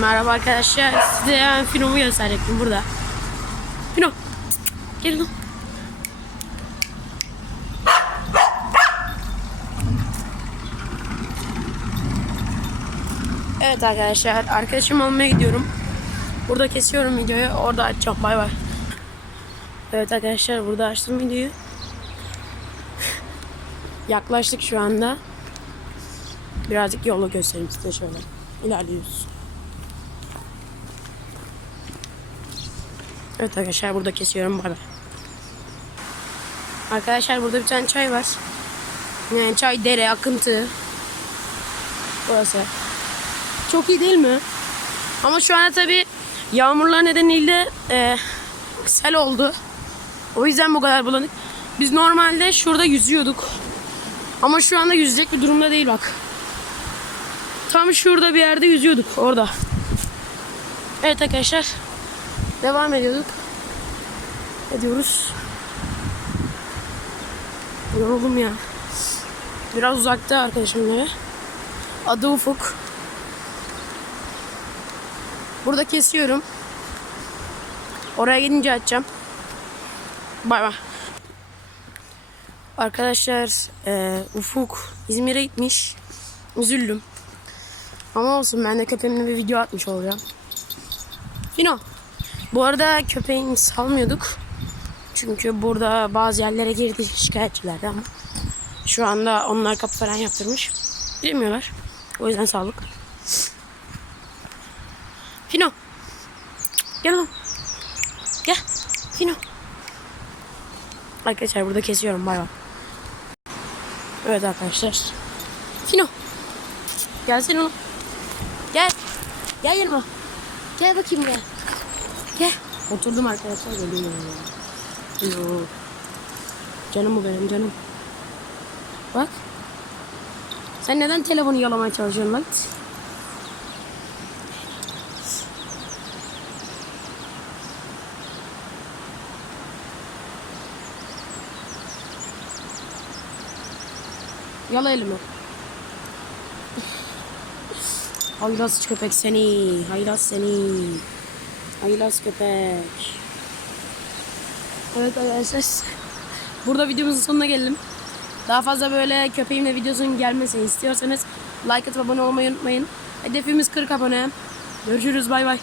Merhaba arkadaşlar. Size hemen Fino'mu gösterecektim burada. Fino. Gel lan. Evet arkadaşlar. Arkadaşım almaya gidiyorum. Burada kesiyorum videoyu. Orada açacağım. Bay bay. Evet arkadaşlar. Burada açtım videoyu. Yaklaştık şu anda. Birazcık yolu göstereyim size şöyle. İlerliyoruz. Evet arkadaşlar burada kesiyorum bay bay. Arkadaşlar burada bir tane çay var. Yani çay dere akıntı. Burası. Çok iyi değil mi? Ama şu anda tabi yağmurlar nedeniyle e, sel oldu. O yüzden bu kadar bulanık. Biz normalde şurada yüzüyorduk. Ama şu anda yüzecek bir durumda değil bak. Tam şurada bir yerde yüzüyorduk orada. Evet arkadaşlar. Devam ediyorduk. Ediyoruz. Yoruldum ya. Biraz uzakta arkadaşımın evi. Adı Ufuk. Burada kesiyorum. Oraya gidince açacağım. Bay bay. Arkadaşlar e, Ufuk İzmir'e gitmiş. Üzüldüm. Ama olsun ben de köpeğimle bir video atmış olacağım. Fino. Bu arada köpeğini salmıyorduk. Çünkü burada bazı yerlere girdi şikayetçilerdi ama şu anda onlar kapı falan yaptırmış. Bilmiyorlar. O yüzden sağlık. Fino. Gel oğlum. Gel. Fino. Arkadaşlar burada kesiyorum bay bay. Evet arkadaşlar. Fino. Gelsene oğlum. Gel. Gel yanıma. Gel bakayım gel. Gel. Oturdum arkadaşlar geliyorum. Yo. Canım bu benim canım. Bak. Sen neden telefonu yalamaya çalışıyorsun lan? Yala elimi. Haylaz köpek seni. Haylaz seni. Haylaz köpek. Evet arkadaşlar. Burada videomuzun sonuna geldim. Daha fazla böyle köpeğimle videosunun gelmesini istiyorsanız like atıp abone olmayı unutmayın. Hedefimiz 40 abone. Görüşürüz bay bay.